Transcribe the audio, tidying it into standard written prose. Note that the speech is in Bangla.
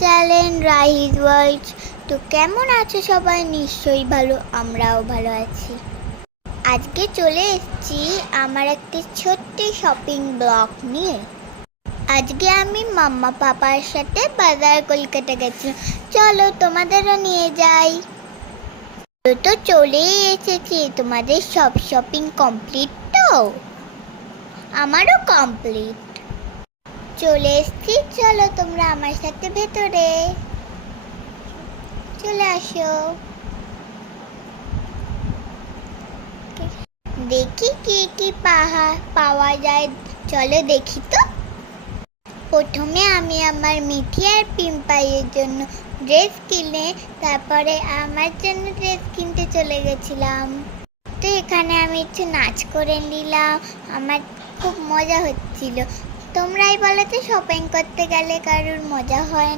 Channel রাহিজ world. তো কেমন আছো সবাই? নিশ্চয়ই ভালো, আমরাও ভালো আছি। আজকে চলে এসেছি আমার একটি ছোট্ট শপিং ব্লগ নিয়ে। আজকে আমি মাম্মা পাপার সাথে বাজার কলকাতা গেছিলাম, চলো তোমাদেরও নিয়ে যাই। তো চলেই এসেছি। তোমাদের সব শপিং কমপ্লিট? তো আমারও কমপ্লিট। চলে এসেছি, চলো তোমরা আমার সাথে ভেতরে চলে আসো। দেখি কি কি পাওয়া যায়, চলো দেখি তো। প্রথমে আমি আমার মিঠি আর পিম্পাইয়ের জন্য ড্রেস কিনে তারপরে আমার জন্য ড্রেস কিনতে চলে গেছিলাম। তো এখানে আমি একটু নাচ করে নিলাম, আমার খুব মজা হচ্ছিল। তোমরাই বলো তো, শপিং করতে গেলে কারোর মজা হয় না?